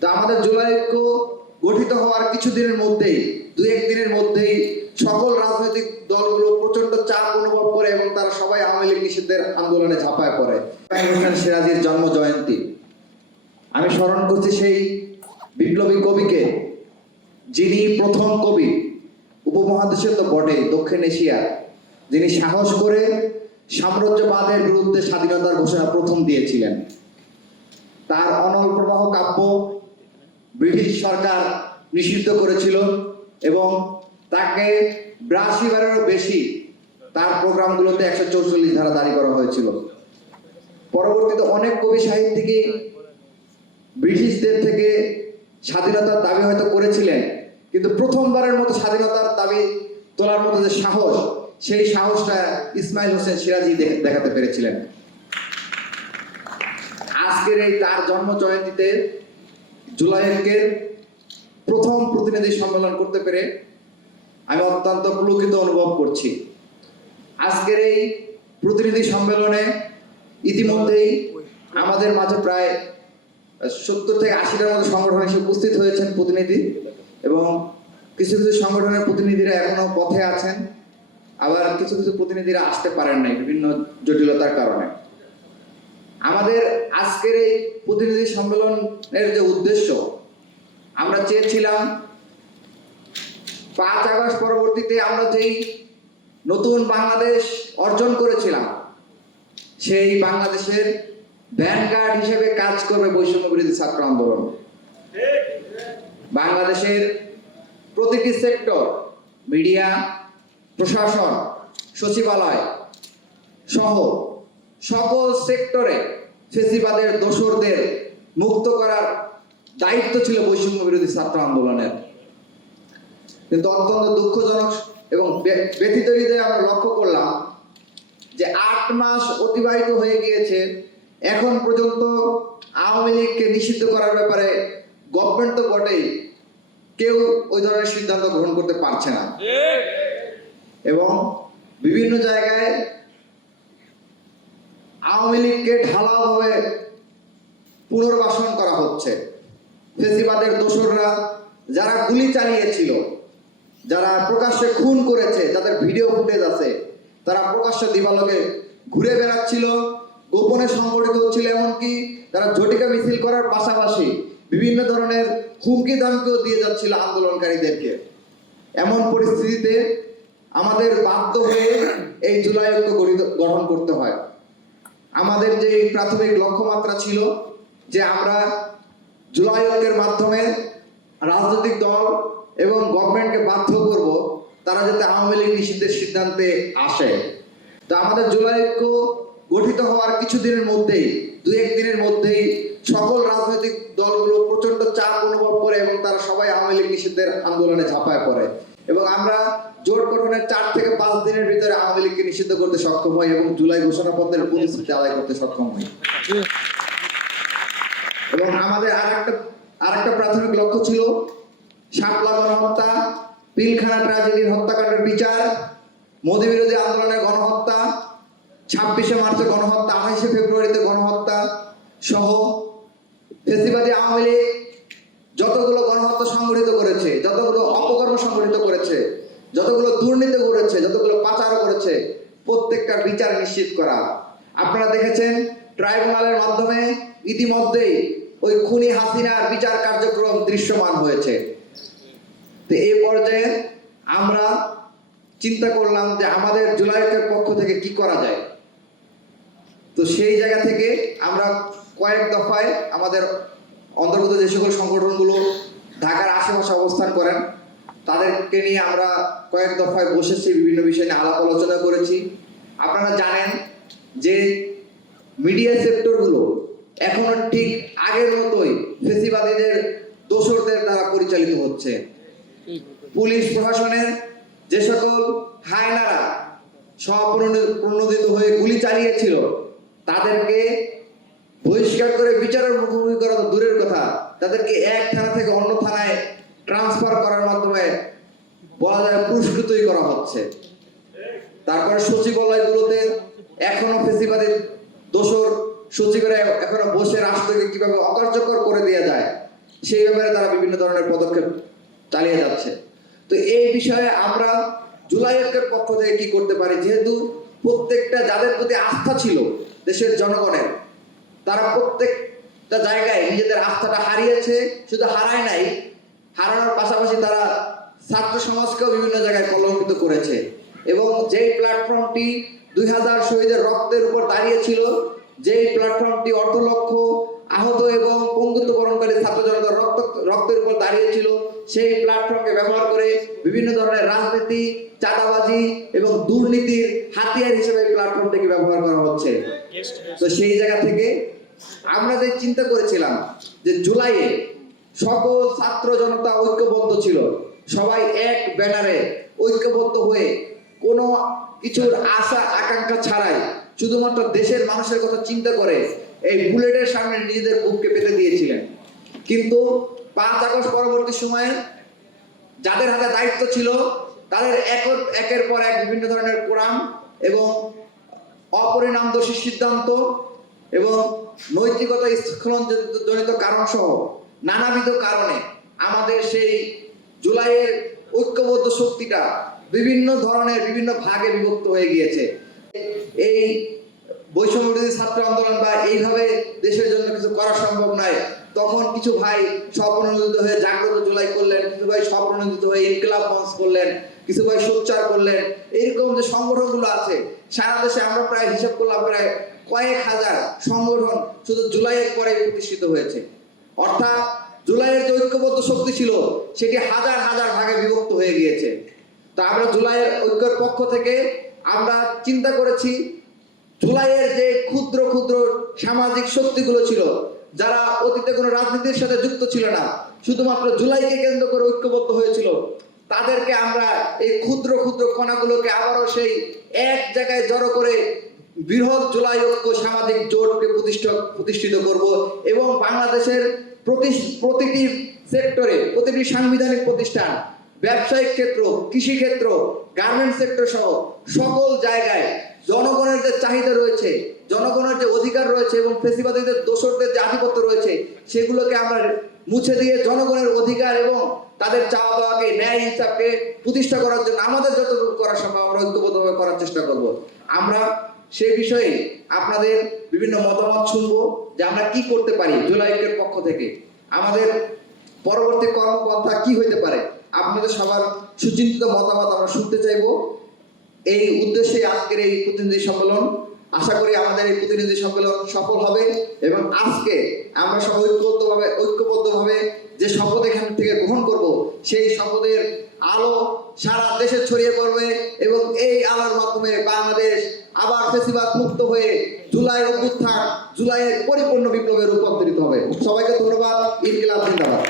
তো আমাদের জুলাই ঐক্য গঠিত হওয়ার কিছুদিনের মধ্যেই, দুই একদিনের মধ্যেই সকল রাজনৈতিক দলগুলো প্রচন্ড চাপ অনুভব করে এবং তারা সবাই আওয়ামী লীগ নিষিদ্ধের আন্দোলনে ঝাঁপায় পড়ে। হোসেন সিরাজীর জন্ম জয়ন্তী আমি স্মরণ করছি সেই বিপ্লবী কবিকে, যিনি প্রথম কবি উপমহাদেশে তো বটে, দক্ষিণ এশিয়া, যিনি সাহস করে সাম্রাজ্যবাদের বিরুদ্ধে স্বাধীনতার ঘোষণা প্রথম দিয়েছিলেন। তার অনল প্রবাহ কাব্য ব্রিটিশ সরকার নিষিদ্ধ করেছিল এবং তাকে ৮২ বারেরও বেশি তার প্রোগ্রামগুলোতে ১৪৪ ধারা জারি করা হয়েছিল। পরবর্তীতে অনেক কবি সাহিত্যিকই ব্রিটিশদের থেকে স্বাধীনতার দাবি হয়তো করেছিলেন, কিন্তু প্রথমবারের মতো স্বাধীনতার দাবি তোলার মতো যে সাহস, সেই সাহসটা ইসমাইল হোসেন সিরাজী দেখাতে পেরেছিলেন। আজকের এই তার জন্ম জয়ন্তীতে জুলাই ঐক্যের প্রথম প্রতিনিধি সম্মেলন করতে পেরে আমি অত্যন্ত পুলকিত অনুভব করছি। আজকের এই প্রতিনিধি সম্মেলনে ইতিমধ্যেই আমাদের মাঝে প্রায় ৭০ থেকে ৮০টার মতো সংগঠন এসে উপস্থিত হয়েছেন প্রতিনিধি, এবং কিছু কিছু সংগঠনের প্রতিনিধিরা এখনো পথে আছেন, আবার কিছু কিছু প্রতিনিধিরা আসতে পারেন নাই বিভিন্ন জটিলতার কারণে। আমাদের আজকের এই প্রতিনিধি সম্মেলনের যে উদ্দেশ্য, আমরা চেয়েছিলাম ৫ আগস্ট পরবর্তীতে আমরা যেই নতুন বাংলাদেশ অর্জন করেছিলাম, সেই বাংলাদেশের ভ্যানগার্ড হিসেবে কাজ করবে বৈষম্য বিরোধী ছাত্র আন্দোলন। বাংলাদেশের প্রতিটি সেক্টর, মিডিয়া, প্রশাসন, সচিবালয় সহ সকল সেক্টরে ফেসিবাদের দোসরদের মুক্ত করার দায়িত্ব ছিল বৈষম্য বিরোধী ছাত্র আন্দোলনের। কিন্তু অত্যন্ত দুঃখজনক এবং ব্যথিত হৃদয়ে আমরা লক্ষ্য করলাম যে ৮ মাস অতিবাহিত হয়ে গিয়েছে, এখন পর্যন্ত আওয়ামী লীগকে নিষিদ্ধ করার ব্যাপারে গভর্নমেন্ট তো বটেই, কেউ ওই ধরনের সিদ্ধান্ত গ্রহণ করতে পারছে না। এবং বিভিন্ন জায়গায় আওয়ামী লীগকে ঢালাওভাবে পুনর্বাসন করা হচ্ছে। ফেসিবাদের দোসররা যারা গুলি চালিয়েছিল, যারা প্রকাশ্যে খুন করেছে, যাদের ভিডিও ফুটেজ আছে, তারা প্রকাশ্য দিবালোকে ঘুরে বেড়াচ্ছিল, গোপনে সংগঠিত হচ্ছিল, এমনকি তারা ঝটিকা মিছিল করার পাশাপাশি বিভিন্ন ধরনের হুমকি ধামকিও দিয়ে যাচ্ছিল আন্দোলনকারীদেরকে। এমন পরিস্থিতিতে আমাদের বাধ্য হয়ে এই জুলাই ঐক্য গঠন করতে হয়। আমাদের যে প্রাথমিক লক্ষ্যমাত্রা ছিল যে আমরা জুলাই ঐক্যের মাধ্যমে রাজনৈতিক দল এবং গভর্নমেন্টকে বাধ্য করব তারা যাতে আওয়ামী লীগ নিষিদ্ধের সিদ্ধান্তে আসে। তো আমাদের জুলাই ঐক্য গঠিত হওয়ার কিছুদিনের মধ্যেই, দুই একদিনের মধ্যেই সকল রাজনৈতিক দলগুলো প্রচন্ড চাপ অনুভব করে এবং তারা সবাই আওয়ামী লীগ নিষিদ্ধের আন্দোলনে ঝাঁপায় পড়ে, এবং আমরা জোট গঠনের ৪ থেকে ৫ দিনের ভিতরে আওয়ামী লীগকে নিষিদ্ধ করতে সক্ষম হই এবং জুলাই ঘোষণাপত্রের প্রতিশ্রুতি আদায় করতে সক্ষম হই। এবং আমাদের আরেকটা প্রাথমিক লক্ষ্য ছিল শাপলা গণহত্যা, পিলখানা ট্র্যাজেডির হত্যাকাণ্ডের বিচার, মোদী বিরোধী আন্দোলনের গণহত্যা, ২৬শে মার্চে গণহত্যা, ২৮শে ফেব্রুয়ারিতে গণহত্যা সহ ফেসিবাদী আওয়ামী লীগ যতগুলো গণহত্যা সংগঠিত করেছে, যতগুলো অপকর্ম সংগঠিত করেছে, যতগুলো দুর্নীতি করেছে, যতগুলো পাচার করেছে, প্রত্যেকটার বিচার নিশ্চিত করা। আপনারা দেখেছেন ট্রাইব্যুনালের মাধ্যমে ইতিমধ্যেই ওই খুনি হাসিনার বিচার কার্যক্রম দৃশ্যমান হয়েছে। তো এই পর্যায়ে আমরা চিন্তা করলাম যে আমাদের জুলাই ঐক্যের পক্ষ থেকে কি করা যায়। তো সেই জায়গা থেকে আমরা কয়েক দফায় আমাদের অন্তর্গত যে সকল সংগঠনগুলো ঢাকার আশেপাশে অবস্থান করেন তাদেরকে নিয়ে আমরা কয়েক দফায় বসেছি, বিভিন্ন বিষয় নিয়ে আলাপ আলোচনা করেছি। আপনারা জানেন যে মিডিয়া সেক্টরগুলো এখনো ঠিক আগের মতোই ফেসিবাদীদের দোসরদের দ্বারা পরিচালিত হচ্ছে। পুলিশ প্রশাসনের যে সকল হায়নারা স্বপ্রণোদিত হয়ে গুলি চালিয়েছিল তাদেরকে বহিষ্কার করে বিচারের মুখোমুখি করা তো দূরের কথা, তাদেরকে এক থানা থেকে অন্য থানায় ট্রান্সফার করার মাধ্যমে বলা যায় পুরস্কৃতই করা হচ্ছে। তারপরে সচিবালয়গুলোতে এখনো ফেসিবাদী দোসর সচিবেরা এখনো বসে রাষ্ট্রকে কিভাবে অকার্যকর করে দেওয়া যায় সেই ব্যাপারে তারা বিভিন্ন ধরনের পদক্ষেপ চালিয়ে যাচ্ছে। তো এই বিষয়ে আমরা জুলাই ঐক্যের পক্ষ থেকে কি করতে পারি, যেহেতু প্রত্যেকটা যাদের প্রতি আস্থা ছিল দেশের জনগণের, তারা প্রত্যেকটা জায়গায় নিজেদের আস্থাটা হারিয়েছে। শুধু হারায় নাই, হারানোর পাশাপাশি তারা ছাত্র সমাজকেও বিভিন্ন জায়গায় কলঙ্কিত করেছে। এবং যেই প্ল্যাটফর্মটি 2000 শহীদের রক্তের উপর দাঁড়িয়েছিল, যেই প্ল্যাটফর্মটি অর্ধ লক্ষ আহত এবং পঙ্গুত্ব বরণকারী ছাত্র জনতার রক্তের উপর দাঁড়িয়েছিল, সেই প্ল্যাটফর্মকে ব্যবহার করে বিভিন্ন ধরনের রাজনীতি, চাঁদাবাজি এবং দুর্নীতির হাতিয়ার হিসেবে প্ল্যাটফর্মটিকে ব্যবহার করা হচ্ছে। তো সেই জায়গা থেকে আমরা যে চিন্তা করেছিলাম যে জুলাইয়ে সকল ছাত্র জনতা ঐক্যবদ্ধ ছিল, সবাই এক ব্যানারে ঐক্যবদ্ধ হয়ে কোনো কিছুর আশা আকাঙ্ক্ষা ছাড়াই শুধুমাত্র দেশের মানুষের কথা চিন্তা করে এই বুলেটের সামনে নিজেদের বুককে পেতে দিয়েছিলেন। কিন্তু 5 আগস্ট পরবর্তী সময়ে যাদের হাতে দায়িত্ব ছিল, তাদের একের পর এক বিভিন্ন ধরনের কোরআন এবং অপরিণামদর্শী সিদ্ধান্ত এবং নৈতিকতা স্খলন জনিত কারণ সহ নানাবিধ কারণে আমাদের সেই জুলাইয়ের ঐক্যবদ্ধ শক্তিটা বিভিন্ন ধরনের বিভিন্ন ভাগে বিভক্ত হয়ে গিয়েছে। এই বৈষম্য বিরোধী ছাত্র আন্দোলন বা এইভাবে দেশের জন্য কিছু করা সম্ভব নয়, তখন কিছু ভাই স্বপ্রণোদিত হয়ে জাগ্রত জুলাই করলেন, কিছু ভাই স্বপ্রণোদিত হয়ে ইনকিলাব মঞ্চ করলেন, কিছু ভাই সোচ্চার করলেন। এইরকম যে সংগঠনগুলো আছে সারা দেশে, আমরা প্রায় হিসাব করলাম প্রায় কয়েক হাজার সংগঠন শুধু জুলাইয়ের পরে প্রতিষ্ঠিত হয়েছে। অর্থাৎ জুলাইয়ের যে ঐক্যবদ্ধ শক্তি ছিল সেটি হাজার হাজার ভাগে বিভক্ত হয়ে গিয়েছে। তা আমরা জুলাইয়ের ঐক্যের পক্ষ থেকে আমরা চিন্তা করেছি, জুলাইয়ের যে ক্ষুদ্র ক্ষুদ্র সামাজিক শক্তিগুলো ছিল, যারা অতীতে কোনো রাজনীতির সাথে যুক্ত ছিল না, শুধুমাত্র জুলাইকে কেন্দ্র করে ঐক্যবদ্ধ হয়েছিল, তাদেরকে আমরা এই ক্ষুদ্র ক্ষুদ্র কণাগুলোকে আবারও সেই এক জায়গায় জড়ো করে বৃহৎ জুলাই ঐক্য সামাজিক জোটকে প্রতিষ্ঠিত করব এবং বাংলাদেশের প্রতিটি সেক্টরে, প্রতিটি সাংবিধানিক প্রতিষ্ঠান, ব্যবসায়িক ক্ষেত্র, কৃষি ক্ষেত্র, গার্মেন্টস সেক্টর সহ সকল জায়গায় জনগণের যে চাহিদা রয়েছে, জনগণের যে অধিকার রয়েছে এবং ফেসিবাদীদের দোসরদের যে আধিপত্য রয়েছে, সেগুলোকে আমরা মুছে দিয়ে জনগণের অধিকার এবং তাদের চাওয়া পাওয়াকে, ন্যায় ইনসাফকে প্রতিষ্ঠা করার জন্য আমাদের যতটুকু করা সম্ভব আমরা ঐক্যবদ্ধভাবে করার চেষ্টা করব। আমরা সেই বিষয়ে আপনাদের বিভিন্ন মতামত শুনবো যে আমরা কি করতে পারি জুলাই ঐক্যের পক্ষ থেকে, আমাদের পরবর্তী কর্মপন্থা কি হইতে পারে। আপনাদের সবার সুচিন্তিত মতামত আমরা শুনতে চাইব। এই উদ্দেশ্যে আজকের এই প্রতিনিধি সম্মেলন। আশা করি আমাদের এই প্রতিনিধি সম্মেলন সফল হবে এবং আজকে আমরা সব ঐক্যবদ্ধভাবে যে শপথ এখান থেকে গ্রহণ করব, সেই শপথের আলো সারা দেশে ছড়িয়ে পড়বে এবং এই আলোর মাধ্যমে বাংলাদেশ আবার ফেসিবাদ মুক্ত হয়ে জুলাই অভ্যুত্থান, জুলাইয়ের পরিপূর্ণ বিপ্লবে রূপান্তরিত হবে। সবাইকে ধন্যবাদ। ইনকিলাব জিন্দাবাদ।